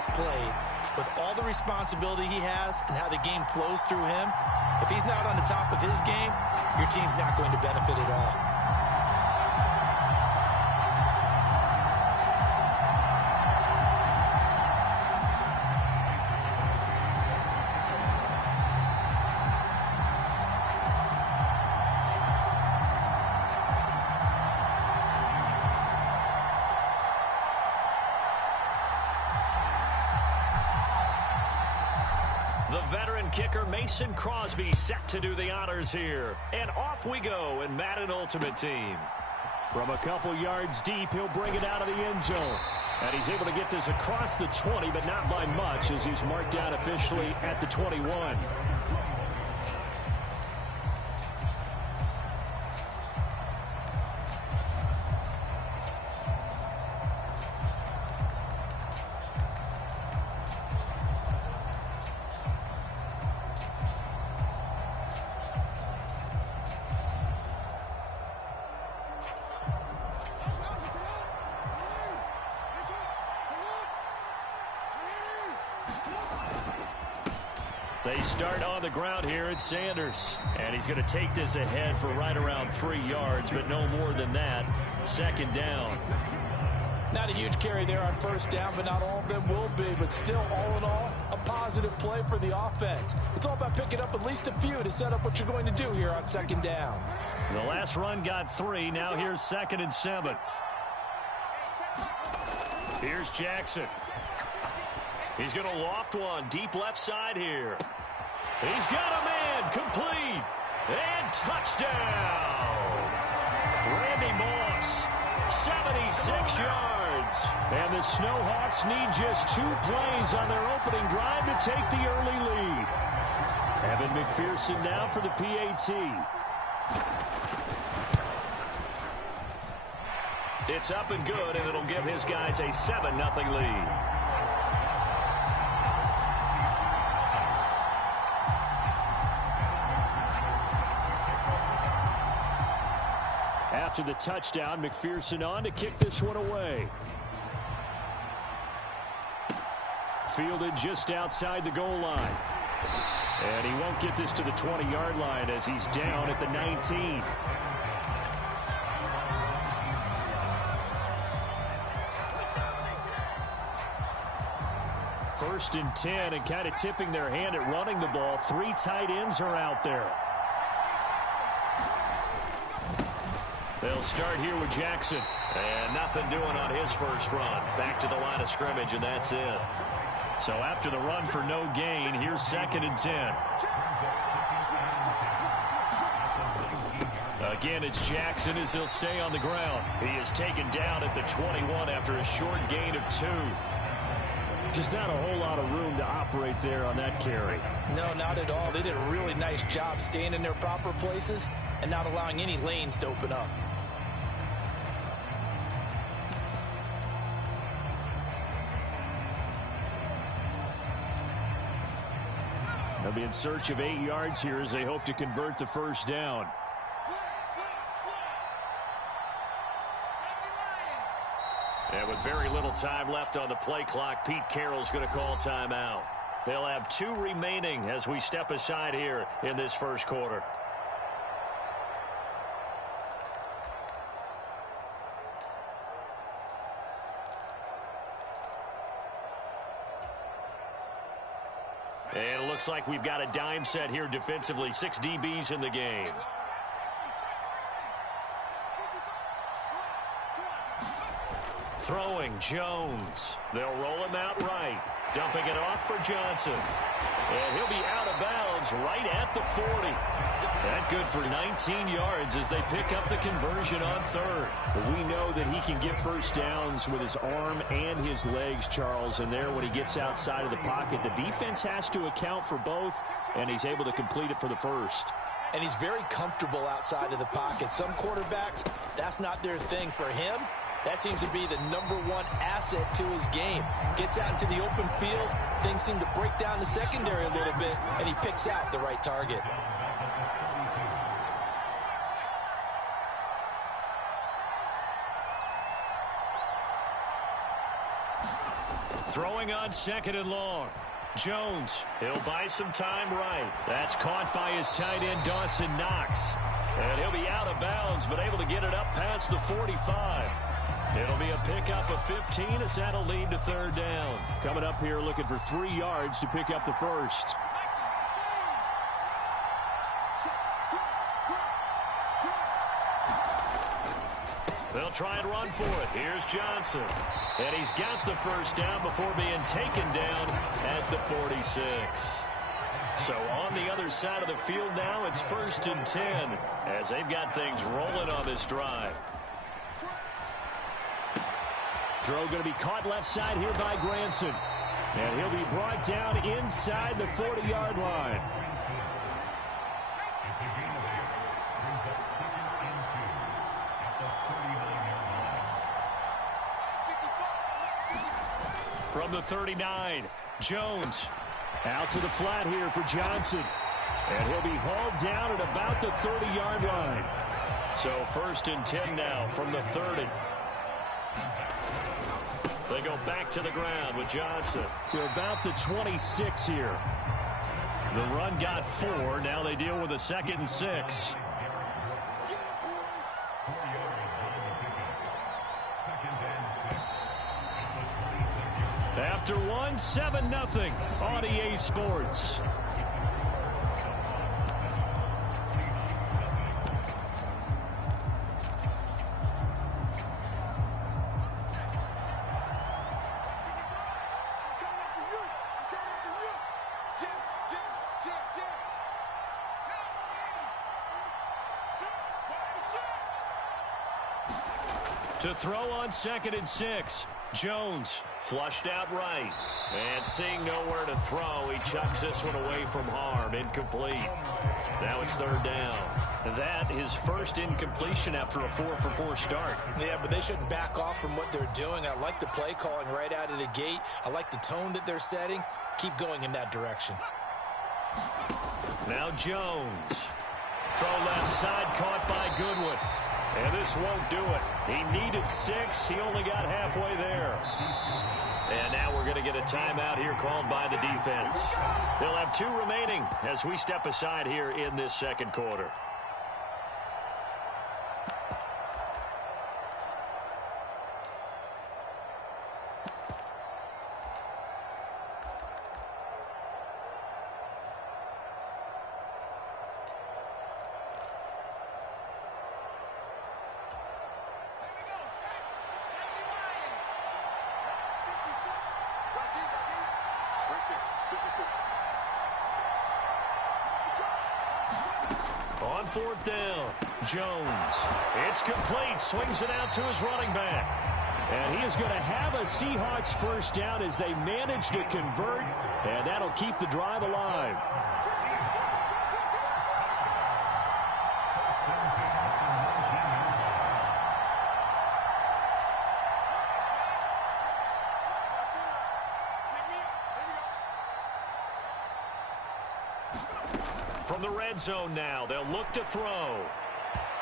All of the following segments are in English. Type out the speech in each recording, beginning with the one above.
is played, with all the responsibility he has and how the game flows through him, if he's not on the top of his game, your team's not going to benefit at all. The veteran kicker Mason Crosby set to do the honors here. And off we go in Madden Ultimate Team. From a couple yards deep, he'll bring it out of the end zone. And he's able to get this across the 20, but not by much, as he's marked down officially at the 21. They start on the ground here at Sanders. And he's going to take this ahead for right around 3 yards, but no more than that. Second down. Not a huge carry there on first down, but not all of them will be. But still, all in all, a positive play for the offense. It's all about picking up at least a few to set up what you're going to do here on second down. The last run got 3. Now here's 2nd and 7. Here's Jackson. He's going to loft one deep left side here. He's got a man complete. And touchdown. Randy Moss, 76 yards. And the Snowhawks need just 2 plays on their opening drive to take the early lead. Evan McPherson now for the PAT. It's up and good, and it'll give his guys a 7-0 lead. After the touchdown, McPherson on to kick this one away. Fielded just outside the goal line. And he won't get this to the 20-yard line as he's down at the 19. First and 10, and kind of tipping their hand at running the ball. 3 tight ends are out there. They'll start here with Jackson. And nothing doing on his first run. Back to the line of scrimmage, and that's it. So after the run for no gain, here's 2nd and 10. Again, it's Jackson as he'll stay on the ground. He is taken down at the 21 after a short gain of 2. Just not a whole lot of room to operate there on that carry. No, not at all. They did a really nice job staying in their proper places and not allowing any lanes to open up. They'll be in search of 8 yards here as they hope to convert the first down. And with very little time left on the play clock, Pete Carroll's going to call timeout. They'll have 2 remaining as we step aside here in this first quarter. And it looks like we've got a dime set here defensively. 6 DBs in the game. Throwing Jones. They'll roll him out right. Dumping it off for Johnson. And he'll be out of bounds right at the 40. That good for 19 yards as they pick up the conversion on 3rd. But we know that he can get first downs with his arm and his legs, Charles. And there when he gets outside of the pocket, the defense has to account for both, and he's able to complete it for the first. And he's very comfortable outside of the pocket. Some quarterbacks, that's not their thing. For him, that seems to be the #1 asset to his game. Gets out into the open field, things seem to break down the secondary a little bit, and he picks out the right target. Throwing on 2nd and long. Jones, he'll buy some time right. That's caught by his tight end, Dawson Knox. And he'll be out of bounds, but able to get it up past the 45. It'll be a pickup of 15 as that'll lead to 3rd down. Coming up here looking for 3 yards to pick up the first. They'll try and run for it. Here's Johnson. And he's got the first down before being taken down at the 46. So on the other side of the field now, it's 1st and 10 as they've got things rolling on this drive. Throw going to be caught left side here by Granson. And he'll be brought down inside the 40-yard line. From the 39, Jones out to the flat here for Johnson. And he'll be hauled down at about the 30-yard line. So 1st and 10 now from the 30. They go back to the ground with Johnson. To about the 26 here. The run got 4. Now they deal with a 2nd and 6. After 1, 7-0 on EA Sports. To throw on 2nd and 6. Jones flushed out right. And seeing nowhere to throw, he chucks this one away from harm. Incomplete. Now it's 3rd down. That is first incompletion after a 4-for-4 start. Yeah, but they shouldn't back off from what they're doing. I like the play calling right out of the gate. I like the tone that they're setting. Keep going in that direction. Now Jones. Throw left side, caught by Goodwin. And this won't do it. He needed 6. He only got halfway there. And now we're going to get a timeout here called by the defense. They'll have 2 remaining as we step aside here in this 2nd quarter. On 4th down, Jones. It's complete. Swings it out to his running back. And he is going to have a Seahawks first down as they manage to convert. And that'll keep the drive alive. From the red zone now, they'll look to throw.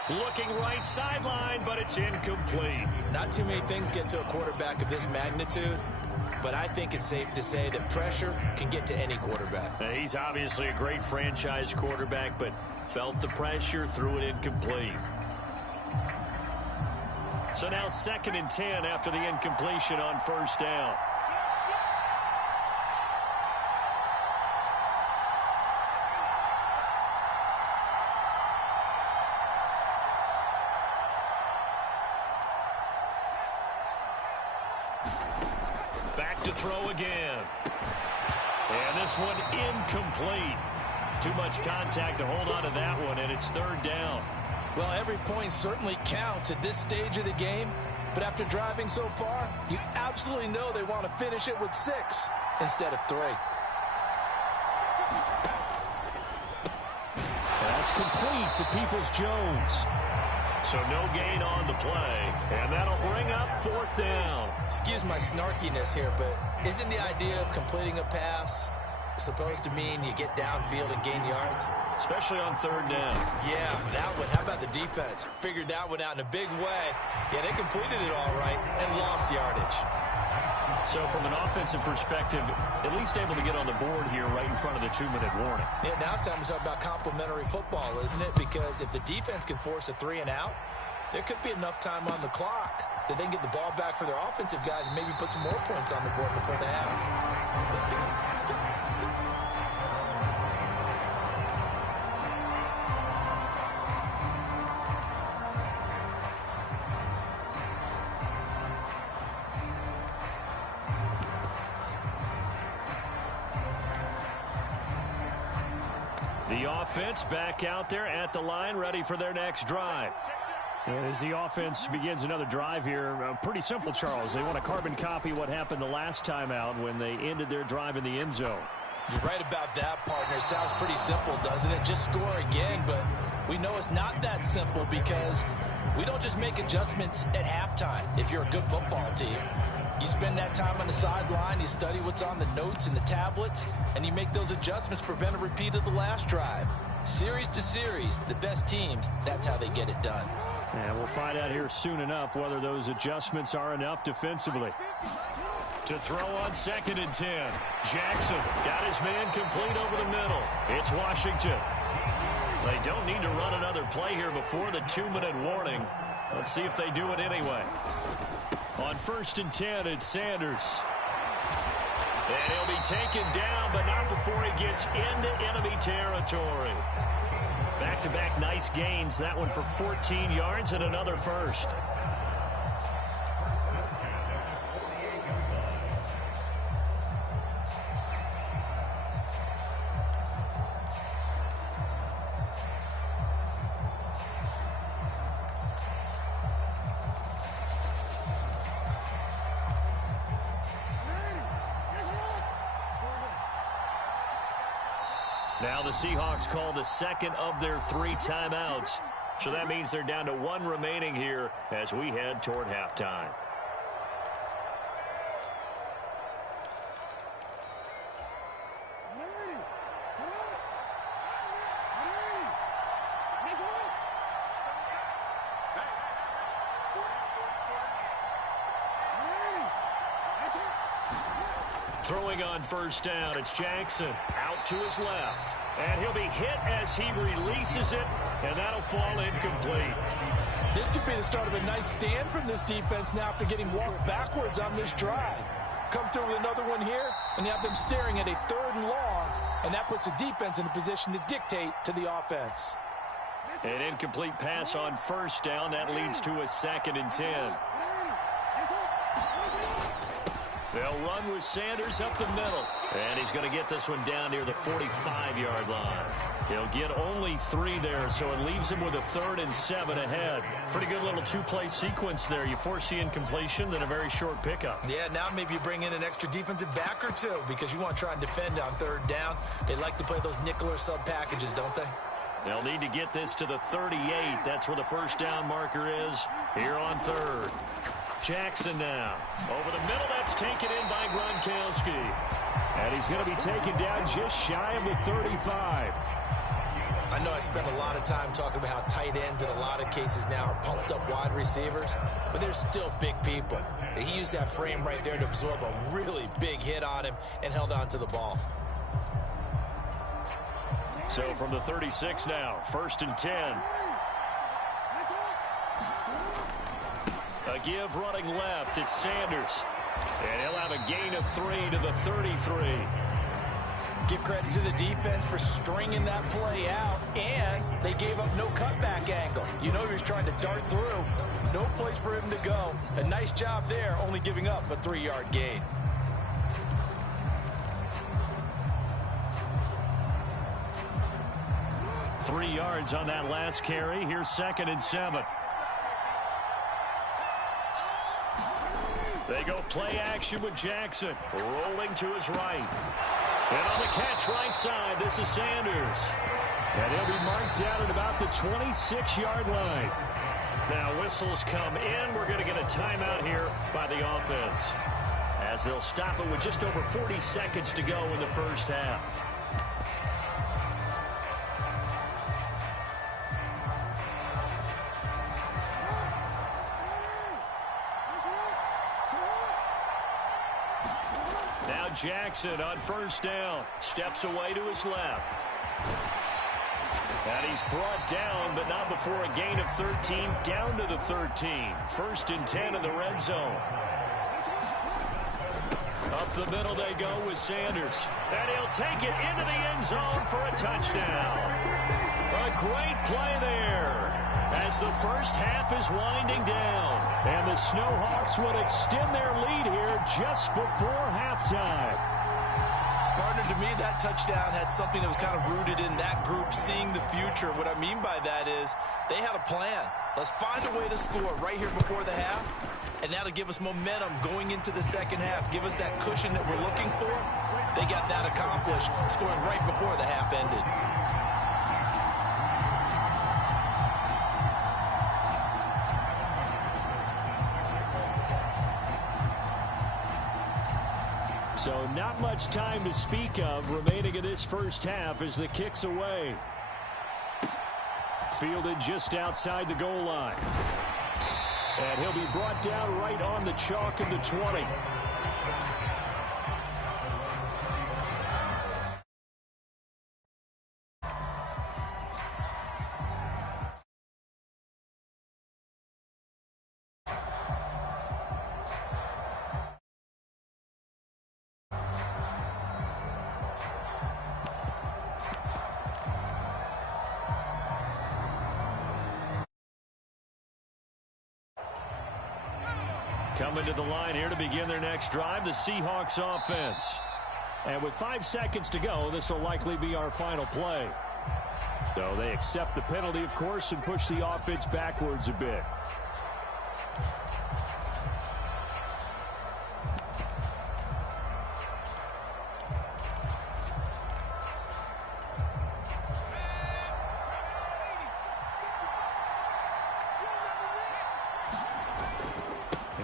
Looking right sideline, but it's incomplete. Not too many things get to a quarterback of this magnitude, but I think it's safe to say that pressure can get to any quarterback. Now, he's obviously a great franchise quarterback, but felt the pressure, threw it incomplete. So now 2nd and 10 after the incompletion on 1st down. Back to throw again. And this one incomplete. Too much contact to hold on to that one, and it's 3rd down. Well, every point certainly counts at this stage of the game, but after driving so far, you absolutely know they want to finish it with 6 instead of 3. That's complete to Peoples-Jones. So no gain on the play, and that'll bring up 4th down. Excuse my snarkiness here, but isn't the idea of completing a pass supposed to mean you get downfield and gain yards? Especially on 3rd down. Yeah, that one. How about the defense? Figured that one out in a big way. Yeah, they completed it all right and lost yardage. So from an offensive perspective, at least able to get on the board here right in front of the 2-minute warning. Yeah, now it's time to talk about complementary football, isn't it? Because if the defense can force a 3-and-out, there could be enough time on the clock that they can get the ball back for their offensive guys and maybe put some more points on the board before the half. The offense back out there at the line, ready for their next drive. And as the offense begins another drive here, pretty simple, Charles. They want to carbon copy what happened the last time out when they ended their drive in the end zone. You're right about that, partner. Sounds pretty simple, doesn't it? Just score again, but we know it's not that simple because we don't just make adjustments at halftime if you're a good football team. You spend that time on the sideline, you study what's on the notes and the tablets, and you make those adjustments to prevent a repeat of the last drive. Series to series, the best teams, that's how they get it done. And we'll find out here soon enough whether those adjustments are enough defensively. To throw on 2nd and 10. Jackson got his man complete over the middle. It's Washington. They don't need to run another play here before the 2-minute warning. Let's see if they do it anyway. On 1st and 10, it's Sanders. And he'll be taken down, but not before he gets into enemy territory. Back-to-back nice gains. That one for 14 yards and another first. Now the Seahawks call the second of their 3 timeouts. So that means they're down to 1 remaining here as we head toward halftime. Throwing on 1st down, it's Jackson out to his left. And he'll be hit as he releases it, and that'll fall incomplete. This could be the start of a nice stand from this defense now after getting walked backwards on this drive. Come through with another one here, and you have them staring at a 3rd and long, and that puts the defense in a position to dictate to the offense. An incomplete pass on 1st down. That leads to a 2nd and 10. They'll run with Sanders up the middle. And he's going to get this one down near the 45-yard line. He'll get only 3 there, so it leaves him with a 3rd and 7 ahead. Pretty good little 2-play sequence there. You force the incompletion, then a very short pickup. Yeah, now maybe you bring in an extra defensive back or 2 because you want to try and defend on 3rd down. They like to play those nickel or sub packages, don't they? They'll need to get this to the 38. That's where the 1st down marker is here on 3rd. Jackson now. Over the middle, that's taken in by Gronkowski. And he's going to be taken down just shy of the 35. I know I spent a lot of time talking about how tight ends in a lot of cases now are pumped up wide receivers, but they're still big people. He used that frame right there to absorb a really big hit on him and held on to the ball. So from the 36 now, 1st and 10. A give running left, it's Sanders. And he'll have a gain of 3 to the 33. Give credit to the defense for stringing that play out, and they gave up no cutback angle. You know he was trying to dart through. No place for him to go. A nice job there, only giving up a 3-yard gain. Three yards on that last carry. Here's 2nd and 7. They go play action with Jackson. Rolling to his right. And on the catch right side, this is Sanders. And he'll be marked down at about the 26-yard line. Now whistles come in. We're going to get a timeout here by the offense, as they'll stop it with just over 40 seconds to go in the 1st half. Jackson on first down. Steps away to his left. And he's brought down, but not before a gain of 13, down to the 13. 1st and 10 in the red zone. Up the middle they go with Sanders. And he'll take it into the end zone for a touchdown. A great play there as the first half is winding down. And the Snowhawks would extend their lead here just before halftime. Partner, to me, that touchdown had something that was kind of rooted in that group seeing the future. What I mean by that is they had a plan. Let's find a way to score right here before the half, and that'll give us momentum going into the second half, give us that cushion that we're looking for. They got that accomplished, scoring right before the half ended. So not much time to speak of remaining in this first half as the kick's away. Fielded just outside the goal line. And he'll be brought down right on the chalk of the 20. Coming to the line here to begin their next drive, the Seahawks offense. And with 5 seconds to go, this will likely be our final play. So they accept the penalty, of course, and push the offense backwards a bit.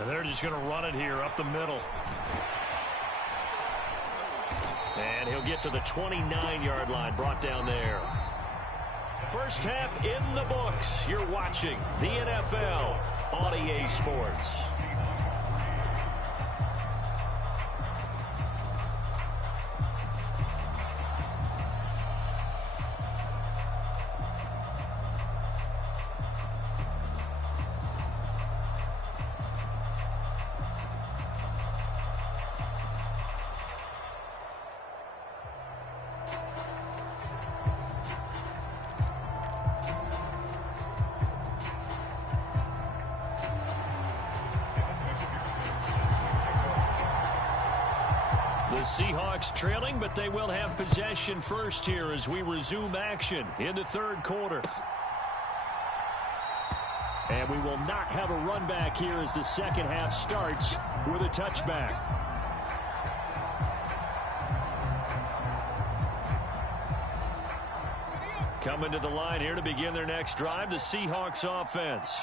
They're just going to run it here up the middle. And he'll get to the 29-yard line, brought down there. First half in the books. You're watching the NFL on EA Sports. The Seahawks trailing, but they will have possession first here as we resume action in the third quarter. And we will not have a run back here as the second half starts with a touchback. Coming to the line here to begin their next drive, the Seahawks offense.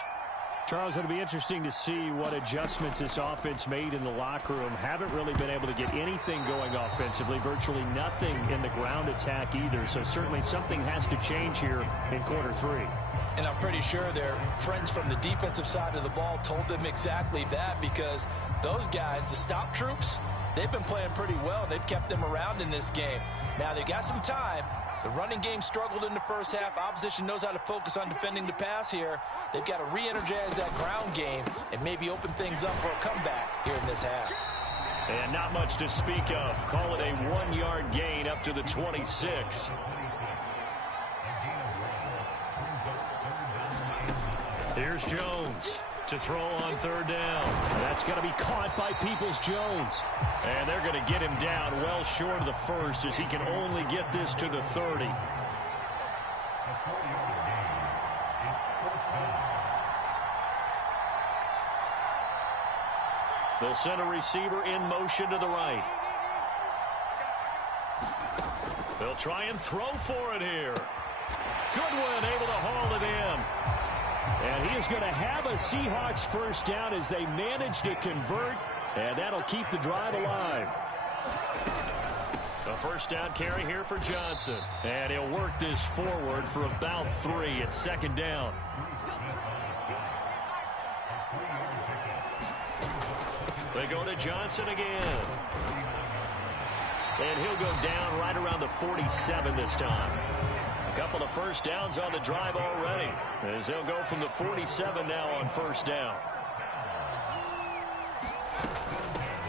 Charles, it'll be interesting to see what adjustments this offense made in the locker room. Haven't really been able to get anything going offensively, virtually nothing in the ground attack either. So certainly something has to change here in quarter three. And I'm pretty sure their friends from the defensive side of the ball told them exactly that, because those guys, the stop troops, they've been playing pretty well. They've kept them around in this game. Now they've got some time. The running game struggled in the first half. Opposition knows how to focus on defending the pass here. They've got to re-energize that ground game and maybe open things up for a comeback here in this half. And not much to speak of. Call it a 1-yard gain up to the 26. Here's Jones to throw on third down. That's going to be caught by Peoples-Jones. And they're going to get him down well short of the first as he can only get this to the 30. They'll send a receiver in motion to the right. They'll try and throw for it here. Goodwin able to haul it in. And he is going to have a Seahawks first down as they manage to convert, and that'll keep the drive alive. A first down carry here for Johnson. And he'll work this forward for about 3 at second down. They go to Johnson again. And he'll go down right around the 47 this time. A couple of first downs on the drive already, as they'll go from the 47 now on first down.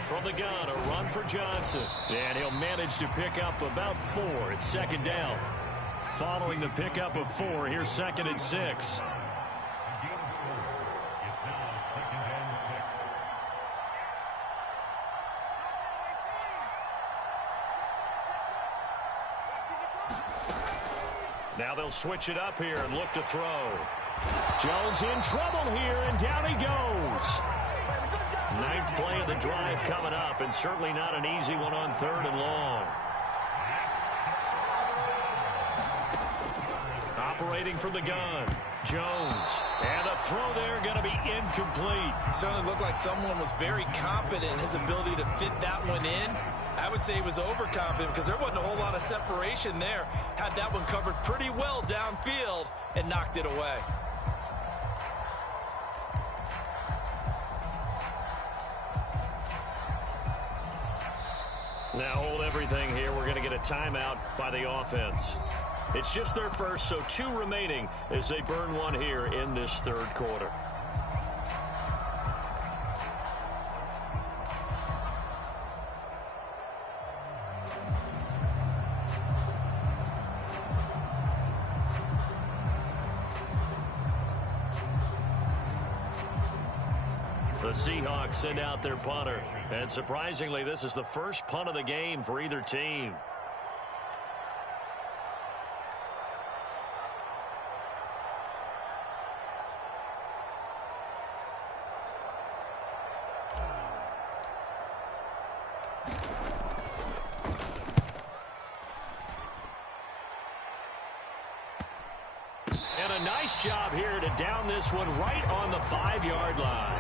From the gun, a run for Johnson. And he'll manage to pick up about 4. It's second down. Following the pickup of 4, here's 2nd and 6. Now they'll switch it up here and look to throw. Jones in trouble here, and down he goes. 9th play of the drive coming up, and certainly not an easy one on 3rd and long. Operating from the gun, Jones. And a throw there going to be incomplete. Certainly looked like someone was very confident in his ability to fit that one in. I would say he was overconfident because there wasn't a whole lot of separation there. Had that one covered pretty well downfield and knocked it away. Now hold everything here. We're going to get a timeout by the offense. It's just their first, so 2 remaining as they burn one here in this 3rd quarter. The Seahawks send out their punter. And surprisingly, this is the first punt of the game for either team. And a nice job here to down this one right on the 5-yard line.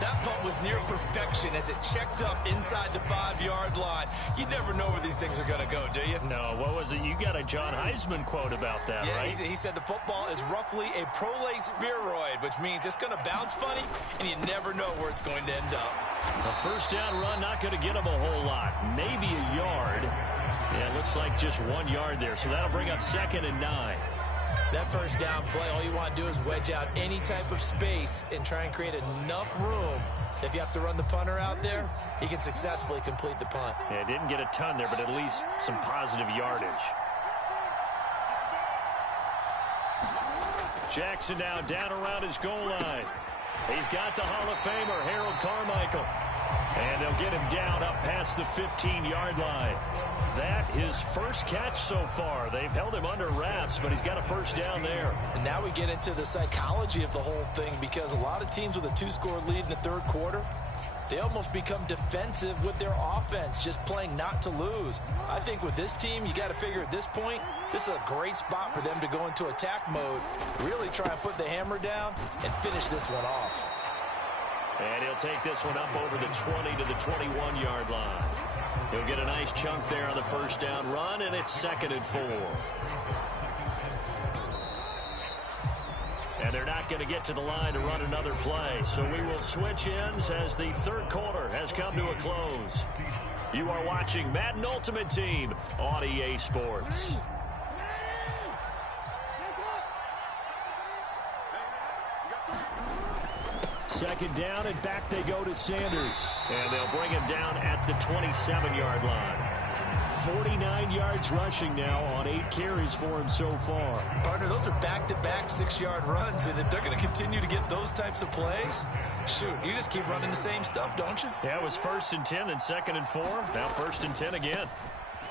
That punt was near perfection as it checked up inside the 5-yard line. You never know where these things are going to go, do you? No, what was it? You got a John Heisman quote about that, yeah, right? He said the football is roughly a prolate spheroid, which means it's going to bounce funny, and you never know where it's going to end up. A first down run, not going to get him a whole lot. Maybe a yard. Yeah, it looks like just 1 yard there, so that'll bring up 2nd and 9. That first down play, all you want to do is wedge out any type of space and try and create enough room. If you have to run the punter out there, he can successfully complete the punt. Yeah, didn't get a ton there, but at least some positive yardage. Jackson now down around his goal line. He's got the Hall of Famer, Harold Carmichael. And they'll get him down up past the 15-yard line. That his first catch so far. They've held him under wraps, but he's got a first down there. And now we get into the psychology of the whole thing, because a lot of teams with a 2-score lead in the 3rd quarter, they almost become defensive with their offense, just playing not to lose. I think with this team, you got to figure at this point, this is a great spot for them to go into attack mode, really try and put the hammer down and finish this one off. And he'll take this one up over the 20 to the 21-yard line. He'll get a nice chunk there on the first down run, and it's 2nd and 4. And they're not going to get to the line to run another play, so we will switch ends as the 3rd quarter has come to a close. You are watching Madden Ultimate Team on EA Sports. Second down, and back they go to Sanders. And they'll bring him down at the 27-yard line. 49 yards rushing now on 8 carries for him so far. Partner, those are back-to-back 6-yard runs, and if they're going to continue to get those types of plays, shoot, you just keep running the same stuff, don't you? Yeah, it was 1st and 10, then 2nd and 4. Now 1st and 10 again.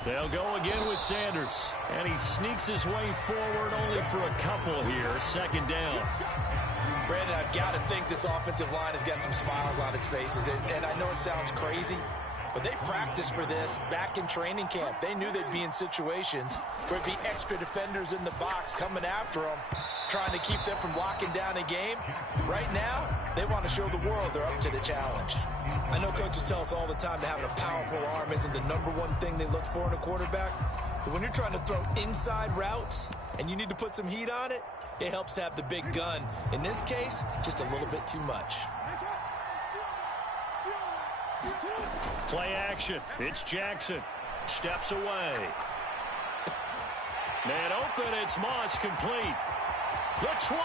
They'll go again with Sanders. And he sneaks his way forward only for a couple here. 2nd down. Brandon, I've got to think this offensive line has got some smiles on its faces. And I know it sounds crazy, but they practiced for this back in training camp. They knew they'd be in situations where it'd be extra defenders in the box coming after them, trying to keep them from locking down a game. Right now, they want to show the world they're up to the challenge. I know coaches tell us all the time that having a powerful arm isn't the #1 thing they look for in a quarterback. But when you're trying to throw inside routes and you need to put some heat on it, it helps have the big gun. In this case, just a little bit too much. Play action. It's Jackson. Steps away. Man open, it's Moss, complete. The 20.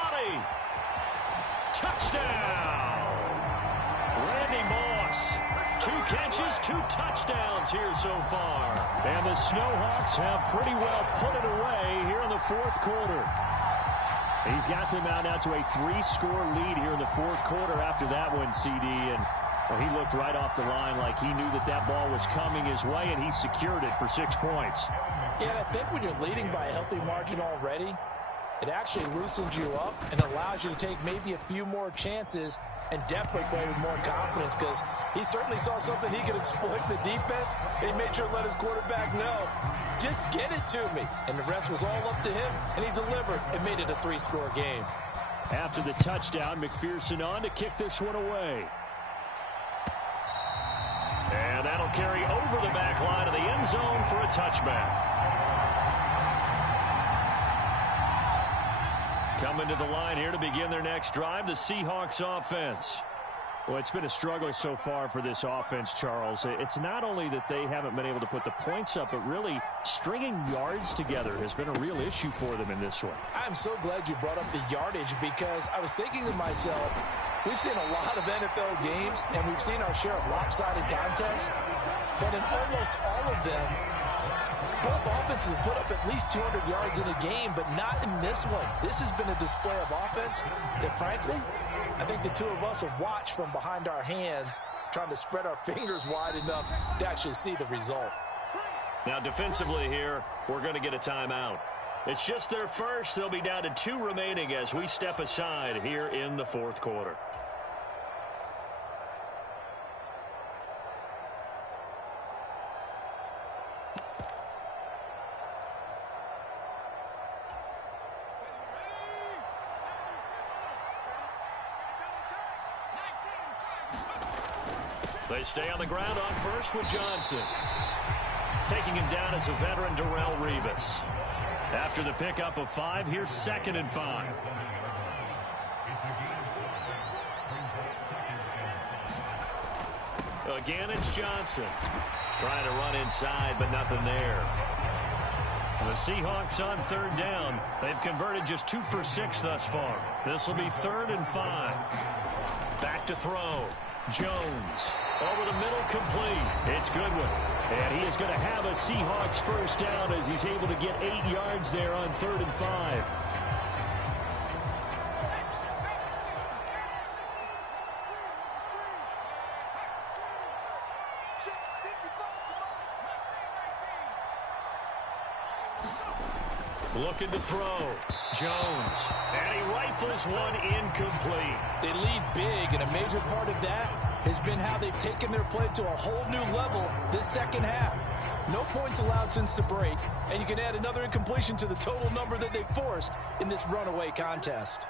Touchdown. Randy Moss. 2 catches, 2 touchdowns here so far. And the Snowhawks have pretty well put it away here in the fourth quarter. He's got them out now to a 3-score lead here in the fourth quarter after that one, CD. And well, he looked right off the line like he knew that that ball was coming his way, and he secured it for 6 points. Yeah, and I think when you're leading by a healthy margin already, it actually loosens you up and allows you to take maybe a few more chances and definitely play with more confidence, because he certainly saw something he could exploit in the defense, and he made sure to let his quarterback know, just get it to me. And the rest was all up to him, and he delivered and made it a 3-score game. After the touchdown, McPherson on to kick this one away. And that'll carry over the back line of the end zone for a touchback. Coming to the line here to begin their next drive, the Seahawks offense. Well, it's been a struggle so far for this offense, Charles. It's not only that they haven't been able to put the points up, but really stringing yards together has been a real issue for them in this one. I'm so glad you brought up the yardage, because I was thinking to myself, we've seen a lot of NFL games, and we've seen our share of lopsided contests, but in almost all of them, both offenses have put up at least 200 yards in a game, but not in this one. This has been a display of offense that, frankly, I think the two of us have watched from behind our hands, trying to spread our fingers wide enough to actually see the result. Now, defensively here, we're going to get a timeout. It's just their first. They'll be down to 2 remaining as we step aside here in the fourth quarter. They stay on the ground on first with Johnson. Taking him down as a veteran, Darrelle Revis. After the pickup of 5, here's 2nd and 5. Again, it's Johnson. Trying to run inside, but nothing there. The Seahawks on 3rd down. They've converted just 2 for 6 thus far. This will be 3rd and 5. Back to throw. Jones. Over the middle, complete. It's Goodwin. And he is going to have a Seahawks first down as he's able to get 8 yards there on 3rd and 5. Looking to throw. Jones. And he rifles one incomplete. They lead big, and a major part of that has been how they've taken their play to a whole new level this second half. No points allowed since the break, and you can add another incompletion to the total number that they forced in this runaway contest.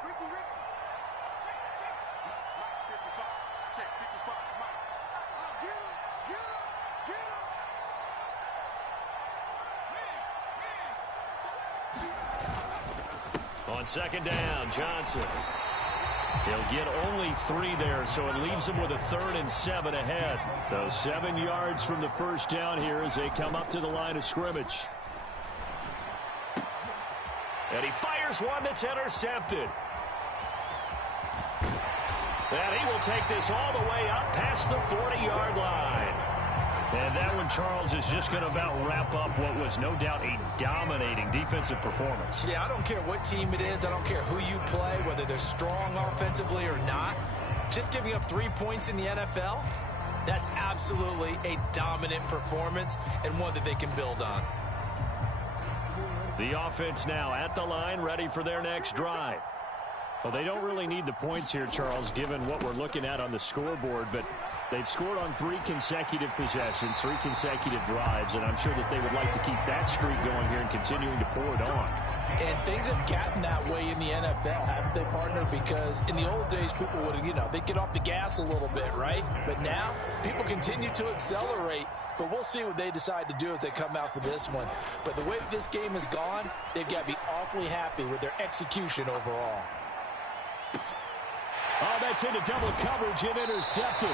On 2nd down, Johnson. He'll get only 3 there, so it leaves him with a 3rd and 7 ahead. So 7 yards from the first down here as they come up to the line of scrimmage. And he fires one that's intercepted. And he will take this all the way up past the 40-yard line. And that one, Charles, is just going to about wrap up what was no doubt a dominating defensive performance. Yeah, I don't care what team it is. I don't care who you play, whether they're strong offensively or not. Just giving up 3 points in the NFL, that's absolutely a dominant performance and one that they can build on. The offense now at the line, ready for their next drive. Well, they don't really need the points here, Charles, given what we're looking at on the scoreboard, but they've scored on 3 consecutive possessions, 3 consecutive drives, and I'm sure that they would like to keep that streak going here and continuing to pour it on. And things have gotten that way in the NFL, haven't they, partner? Because in the old days, people would, they'd get off the gas a little bit, right? But now, people continue to accelerate, but we'll see what they decide to do as they come out for this one. But the way this game has gone, they've got to be awfully happy with their execution overall. Oh, that's into double coverage and intercepted.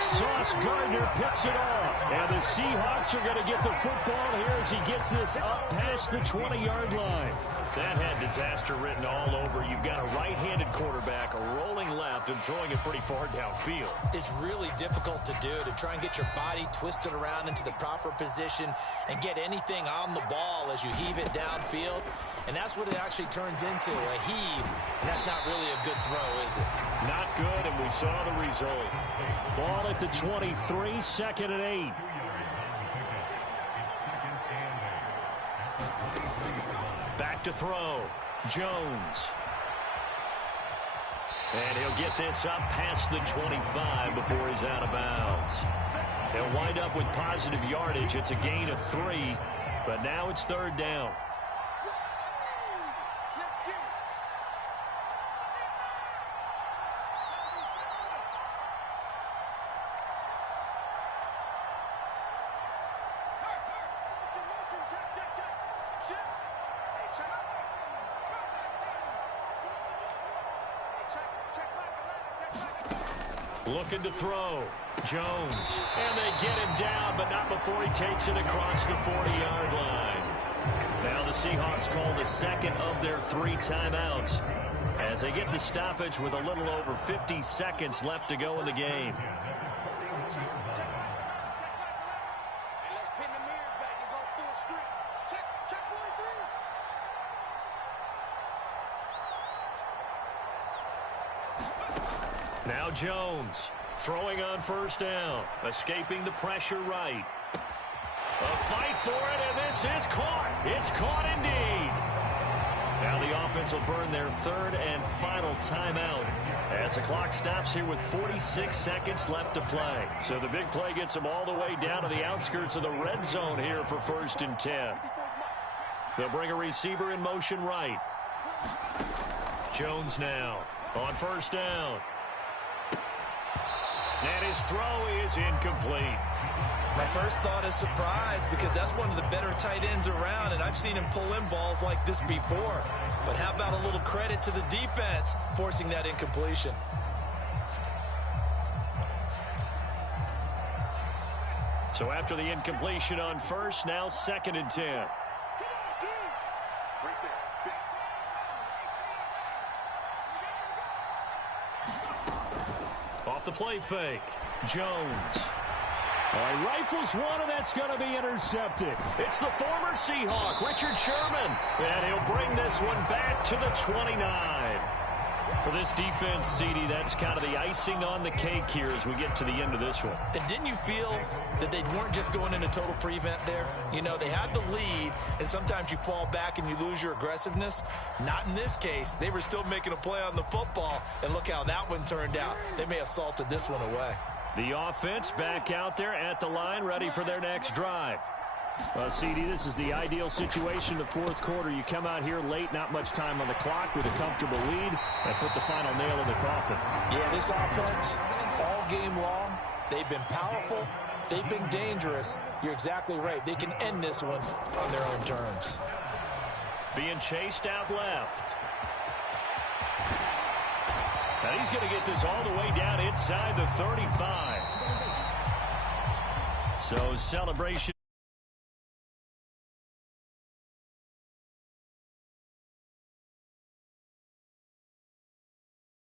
Sauce Gardner picks it off. And the Seahawks are going to get the football here as he gets this up past the 20-yard line. That had disaster written all over. You've got a right-handed quarterback, a rolling left, and throwing it pretty far downfield. It's really difficult to do, to try and get your body twisted around into the proper position and get anything on the ball as you heave it downfield. And that's what it actually turns into, a heave. And that's not really a good throw, is it? Not good, and we saw the result. Ball at the 23, 2nd and 8. Back to throw. Jones. And he'll get this up past the 25 before he's out of bounds. He'll wind up with positive yardage. It's a gain of 3, but now it's 3rd down. Looking to throw. Jones. And they get him down, but not before he takes it across the 40-yard line. Now the Seahawks call the second of their 3 timeouts as they get the stoppage with a little over 50 seconds left to go in the game. Now Jones throwing on 1st down, escaping the pressure right. A fight for it, and this is caught. It's caught indeed. Now the offense will burn their 3rd and final timeout as the clock stops here with 46 seconds left to play. So the big play gets them all the way down to the outskirts of the red zone here for 1st and 10. They'll bring a receiver in motion right. Jones now on 1st down. And his throw is incomplete. My first thought is surprise, because that's one of the better tight ends around, and I've seen him pull in balls like this before. But how about a little credit to the defense forcing that incompletion? So after the incompletion on 1st, now 2nd and 10. Off the play fake. Jones. He rifles one, and that's going to be intercepted. It's the former Seahawk, Richard Sherman. And he'll bring this one back to the 29. For this defense, CD, that's kind of the icing on the cake here as we get to the end of this one. And didn't you feel that they weren't just going into total prevent there? You know, they had the lead, and sometimes you fall back and you lose your aggressiveness. Not in this case. They were still making a play on the football, and look how that one turned out. They may have salted this one away. The offense back out there at the line, ready for their next drive. Well, CD, this is the ideal situation, the 4th quarter. You come out here late, not much time on the clock, with a comfortable lead, and put the final nail in the coffin. Yeah, this offense, all game long, they've been powerful, they've been dangerous. You're exactly right. They can end this one on their own terms. Being chased out left. And he's going to get this all the way down inside the 35. So celebration.